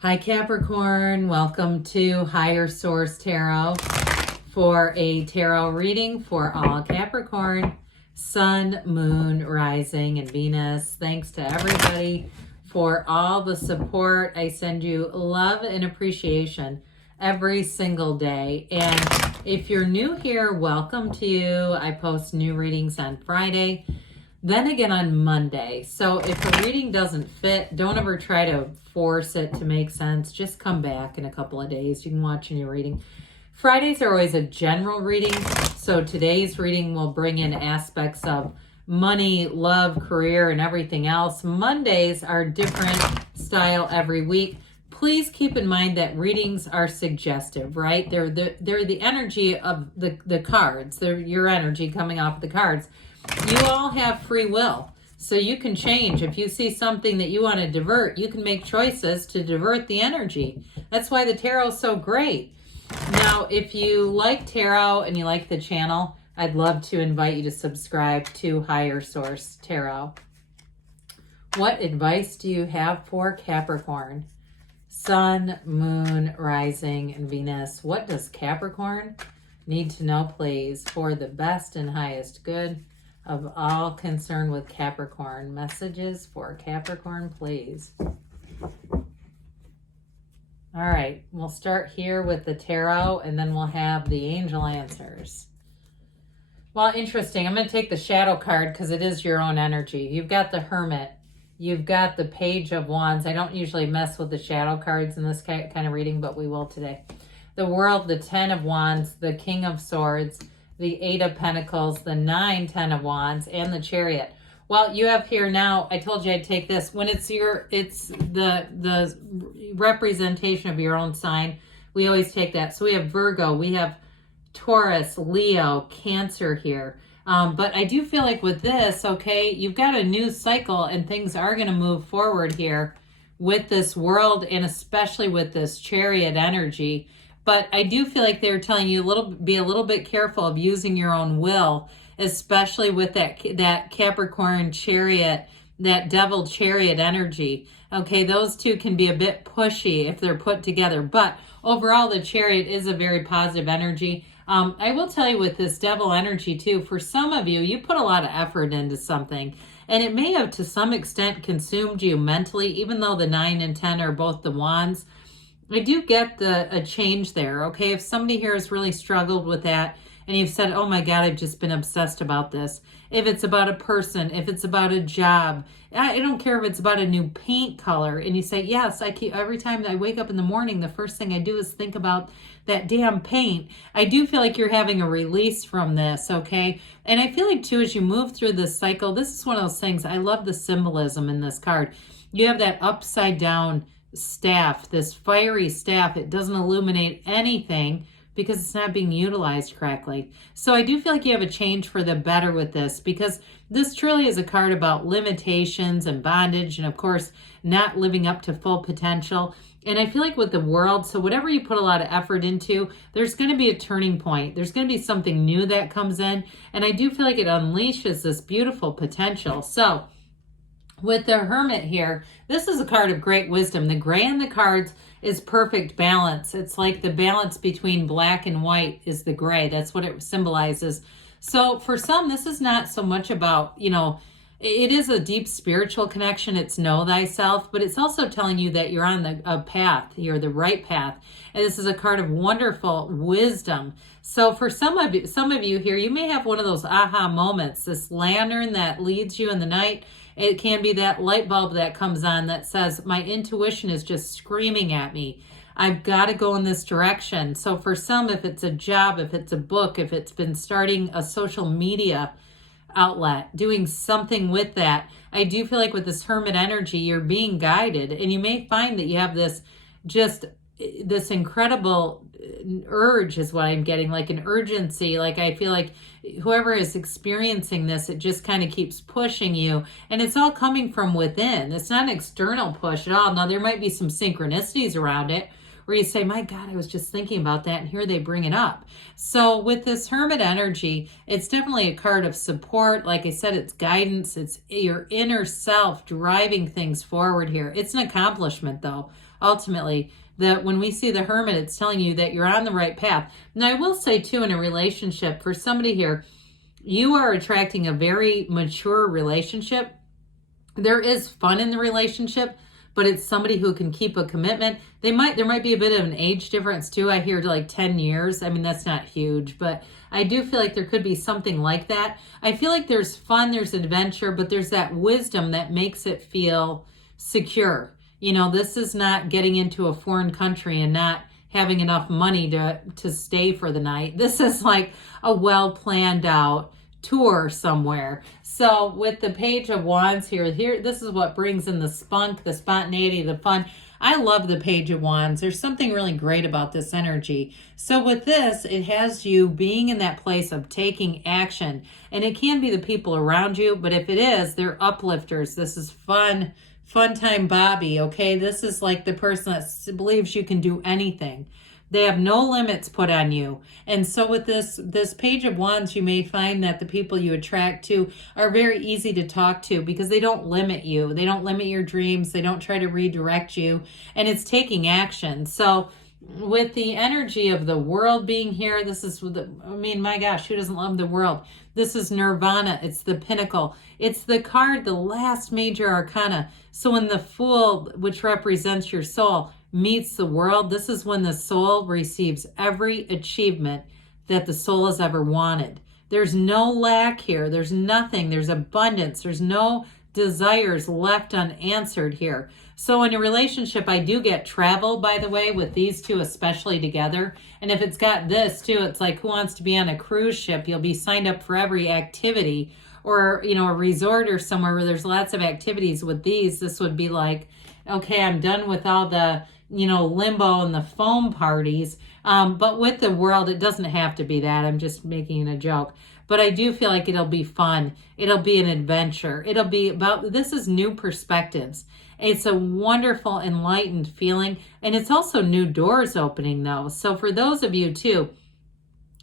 Hi Capricorn, welcome to Higher Source Tarot for a tarot reading for all Capricorn, Sun, Moon, Rising, and Venus. Thanks to everybody for all the support. I send you love and appreciation every single day. And if you're new here, welcome to you. I post new readings on Friday, then again on Monday. So if a reading doesn't fit, don't ever try to force it to make sense. Just come back in a couple of days. You can watch a new reading. Fridays are always a general reading. So today's reading will bring in aspects of money, love, career, and everything else. Mondays are different style every week. Please keep in mind that readings are suggestive, right? They're the energy of the cards. They're your energy coming off the cards. You all have free will, so you can change. If you see something that you want to divert, you can make choices to divert the energy. That's why the tarot is so great. Now, if you like tarot and you like the channel, I'd love to invite you to subscribe to Higher Source Tarot. What advice do you have for Capricorn? Sun, Moon, Rising, and Venus. What does Capricorn need to know, please, for the best and highest good of all concerned with Capricorn? Messages for Capricorn, please. All right, we'll start here with the tarot, and then we'll have the angel answers. Well, interesting. I'm going to take the shadow card because it is your own energy. You've got the Hermit. You've got the Page of Wands. I don't usually mess with the shadow cards in this kind of reading, but we will today. The World, the Ten of Wands, the King of Swords, the Eight of Pentacles, the Ten of Wands, and the Chariot. Well, you have here now, I told you I'd take this. When it's the representation of your own sign, we always take that. So we have Virgo, we have Taurus, Leo, Cancer here. But I do feel like with this, okay, you've got a new cycle and things are going to move forward here with this World and especially with this Chariot energy. But I do feel like they're telling you be a little bit careful of using your own will, especially with that Capricorn Chariot, that Devil Chariot energy. Okay, those two can be a bit pushy if they're put together. But overall, the Chariot is a very positive energy. I will tell you with this Devil energy too, for some of you, you put a lot of effort into something. And it may have to some extent consumed you mentally, even though the 9 and 10 are both the wands. I do get a change there, okay? If somebody here has really struggled with that and you've said, oh my God, I've just been obsessed about this. If it's about a person, if it's about a job, I don't care if it's about a new paint color. And you say, yes, every time I wake up in the morning, the first thing I do is think about that damn paint. I do feel like you're having a release from this, okay? And I feel like too, as you move through this cycle, this is one of those things, I love the symbolism in this card. You have that upside down staff, this fiery staff. It doesn't illuminate anything because it's not being utilized correctly. So I do feel like you have a change for the better with this, because this truly is a card about limitations and bondage and of course not living up to full potential. And I feel like with the World, so whatever you put a lot of effort into, there's going to be a turning point. There's going to be something new that comes in, and I do feel like it unleashes this beautiful potential. So with the Hermit here, this is a card of great wisdom. The gray in the cards is perfect balance. It's like the balance between black and white is the gray. That's what it symbolizes. So for some, this is not so much about, it is a deep spiritual connection. It's know thyself, but it's also telling you that you're on a path. You're the right path. And this is a card of wonderful wisdom. So for some of you here, you may have one of those aha moments, this lantern that leads you in the night. It can be that light bulb that comes on that says, my intuition is just screaming at me. I've got to go in this direction. So for some, if it's a job, if it's a book, if it's been starting a social media outlet, doing something with that, I do feel like with this Hermit energy, you're being guided. And you may find that you have this incredible urge is what I'm getting, like an urgency. Like I feel like whoever is experiencing this, it just kind of keeps pushing you, and it's all coming from within. It's not an external push at all. Now there might be some synchronicities around it, where you say, my God, I was just thinking about that, and here they bring it up. So with this Hermit energy, it's definitely a card of support. Like I said, it's guidance. It's your inner self driving things forward here. It's an accomplishment, though, ultimately. That when we see the Hermit, it's telling you that you're on the right path. Now, I will say, too, in a relationship, for somebody here, you are attracting a very mature relationship. There is fun in the relationship, but it's somebody who can keep a commitment. There might be a bit of an age difference, too. I hear like 10 years. I mean, that's not huge, but I do feel like there could be something like that. I feel like there's fun, there's adventure, but there's that wisdom that makes it feel secure. You know, this is not getting into a foreign country and not having enough money to stay for the night. This is like a well planned out tour somewhere. So with the Page of Wands here, this is what brings in the spunk, the spontaneity, the fun. I love the Page of Wands. There's something really great about this energy. So with this, it has you being in that place of taking action. And it can be the people around you, but if it is, they're uplifters. This is fun time Bobby, okay? This is like the person that believes you can do anything. They have no limits put on you. And so with this Page of Wands, you may find that the people you attract to are very easy to talk to because they don't limit you. They don't limit your dreams. They don't try to redirect you. And it's taking action. So with the energy of the world being here, this is, I mean, my gosh, who doesn't love the world? This is Nirvana. It's the pinnacle. It's the card, the last major arcana. So when the Fool, which represents your soul, meets the world, this is when the soul receives every achievement that the soul has ever wanted. There's no lack here. There's nothing. There's abundance. There's no desires left unanswered here. So in a relationship, I do get travel, by the way, with these two especially together. And if it's got this too, it's like, who wants to be on a cruise ship? You'll be signed up for every activity, or, you know, a resort or somewhere where there's lots of activities. With these, this would be like, okay, I'm done with all the, you know, limbo and the foam parties. But with the world, it doesn't have to be that. I'm just making a joke. But I do feel like it'll be fun. It'll be an adventure. It'll be about, this is new perspectives. It's a wonderful, enlightened feeling. And it's also new doors opening, though. So for those of you, too,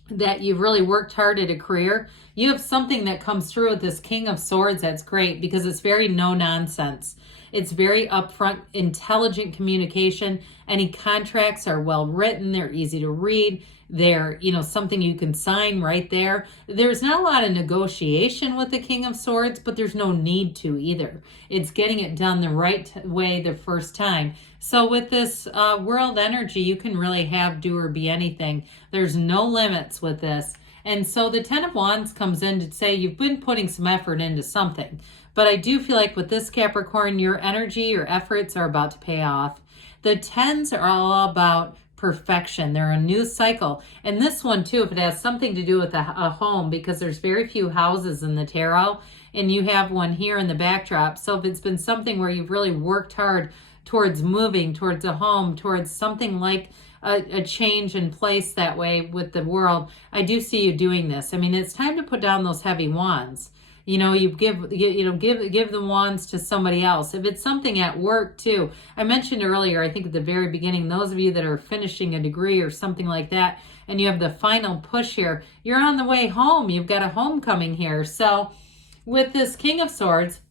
that you've really worked hard at a career, you have something that comes through with this King of Swords that's great because it's very no nonsense. It's very upfront, intelligent communication. Any contracts are well written. They're easy to read. They're, you know, something you can sign right there. There's not a lot of negotiation with the King of Swords, but there's no need to either. It's getting it done the right way the first time. So with this world energy, you can really have, do, or be anything. There's no limits with this. And so the Ten of Wands comes in to say you've been putting some effort into something. But I do feel like with this Capricorn, your energy, your efforts are about to pay off. The tens are all about perfection. They're a new cycle. And this one too, if it has something to do with a home, because there's very few houses in the tarot, and you have one here in the backdrop. So if it's been something where you've really worked hard towards moving, towards a home, towards something like a change in place that way with the world, I do see you doing this. I mean, it's time to put down those heavy wands. You know, you give the wands to somebody else. If it's something at work too, I mentioned earlier, I think at the very beginning, those of you that are finishing a degree or something like that, and you have the final push here, you're on the way home. You've got a homecoming here. So with this King of Swords,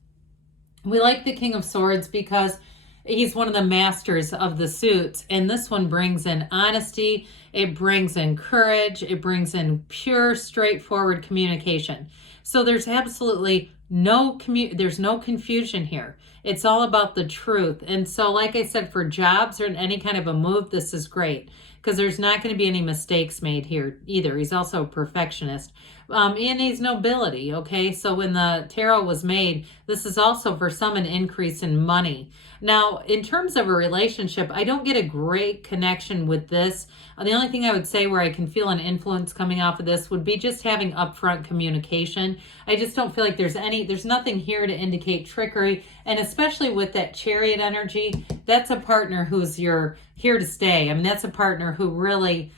we like the King of Swords because he's one of the masters of the suits. And this one brings in honesty. It brings in courage. It brings in pure, straightforward communication. So there's absolutely there's no confusion here. It's all about the truth. And so, like I said, for jobs or any kind of a move, this is great because there's not going to be any mistakes made here either. He's also a perfectionist. And he's nobility, okay? So when the tarot was made, this is also for some an increase in money. Now, in terms of a relationship, I don't get a great connection with this. The only thing I would say where I can feel an influence coming off of this would be just having upfront communication. I just don't feel like there's nothing here to indicate trickery. And especially with that Chariot energy, that's a partner who's here to stay. I mean, that's a partner who really,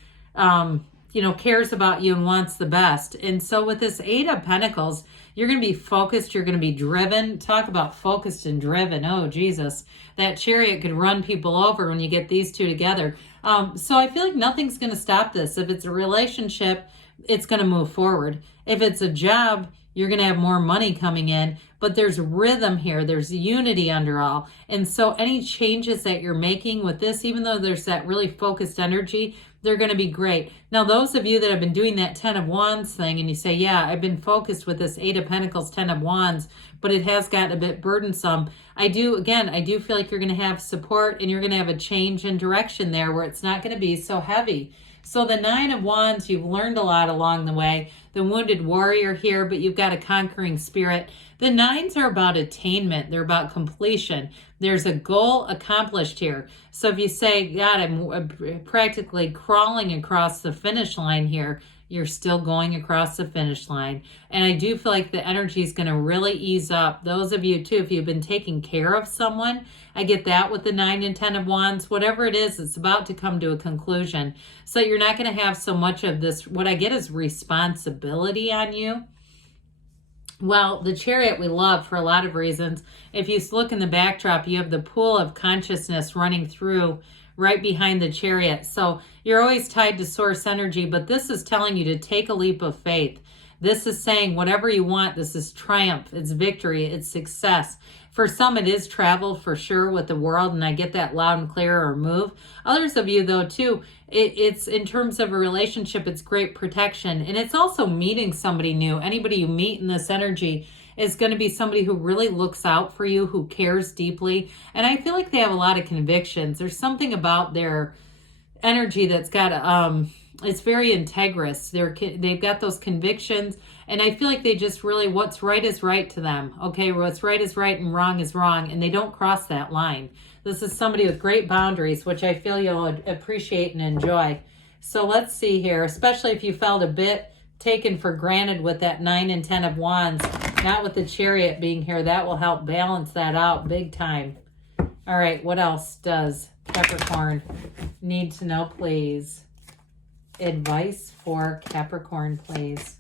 cares about you and wants the best. And so with this Eight of Pentacles, you're going to be focused. You're going to be driven. Talk about focused and driven. Oh, Jesus. That Chariot could run people over when you get these two together. So I feel like nothing's going to stop this. If it's a relationship, it's going to move forward. If it's a job, you're going to have more money coming in, but there's rhythm here. There's unity under all. And so any changes that you're making with this, even though there's that really focused energy, they're going to be great. Now, those of you that have been doing that 10 of Wands thing and you say, yeah, I've been focused with this 8 of Pentacles, 10 of Wands, but it has gotten a bit burdensome. I do feel like you're going to have support and you're going to have a change in direction there where it's not going to be so heavy. So the 9 of Wands, you've learned a lot along the way. The wounded warrior here, but you've got a conquering spirit. The 9s are about attainment. They're about completion. There's a goal accomplished here. So if you say, God, I'm practically crawling across the finish line here, you're still going across the finish line. And I do feel like the energy is going to really ease up. Those of you too, if you've been taking care of someone, I get that with the 9 and 10 of Wands. Whatever it is, it's about to come to a conclusion. So you're not going to have so much of this, what I get is responsibility on you. Well, the Chariot we love for a lot of reasons. If you look in the backdrop, you have the pool of consciousness running through right behind the Chariot. So you're always tied to source energy, but this is telling you to take a leap of faith. This is saying whatever you want, this is triumph, it's victory, it's success. For some, it is travel for sure with the world, and I get that loud and clear, or move. Others of you, though, too, it's in terms of a relationship, it's great protection. And it's also meeting somebody new. Anybody you meet in this energy is going to be somebody who really looks out for you, who cares deeply. And I feel like they have a lot of convictions. There's something about their energy that's got it's very integrous. They've got those convictions, and I feel like they just really, what's right is right to them. Okay, what's right is right and wrong is wrong, and they don't cross that line. This is somebody with great boundaries, which I feel you'll appreciate and enjoy. So let's see here, especially if you felt a bit taken for granted with that 9 and 10 of Wands, not with the Chariot being here. That will help balance that out big time. All right, what else does Capricorn need to know, please? Advice for Capricorn, please.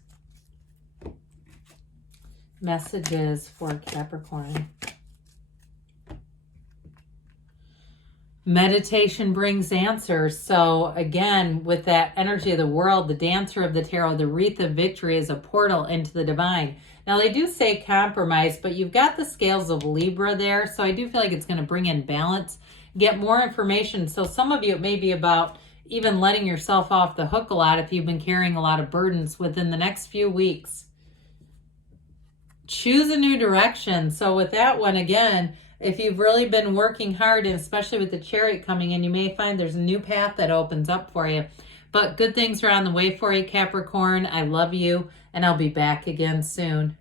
Messages for Capricorn. Meditation brings answers. So again, with that energy of the world, the dancer of the tarot, the wreath of victory is a portal into the divine. Now they do say compromise, but you've got the scales of Libra there. So I do feel like it's going to bring in balance, get more information. So some of you, it may be about even letting yourself off the hook a lot if you've been carrying a lot of burdens within the next few weeks. Choose a new direction. So with that one, again, if you've really been working hard, and especially with the Chariot coming in, you may find there's a new path that opens up for you. But good things are on the way for you, Capricorn. I love you, and I'll be back again soon.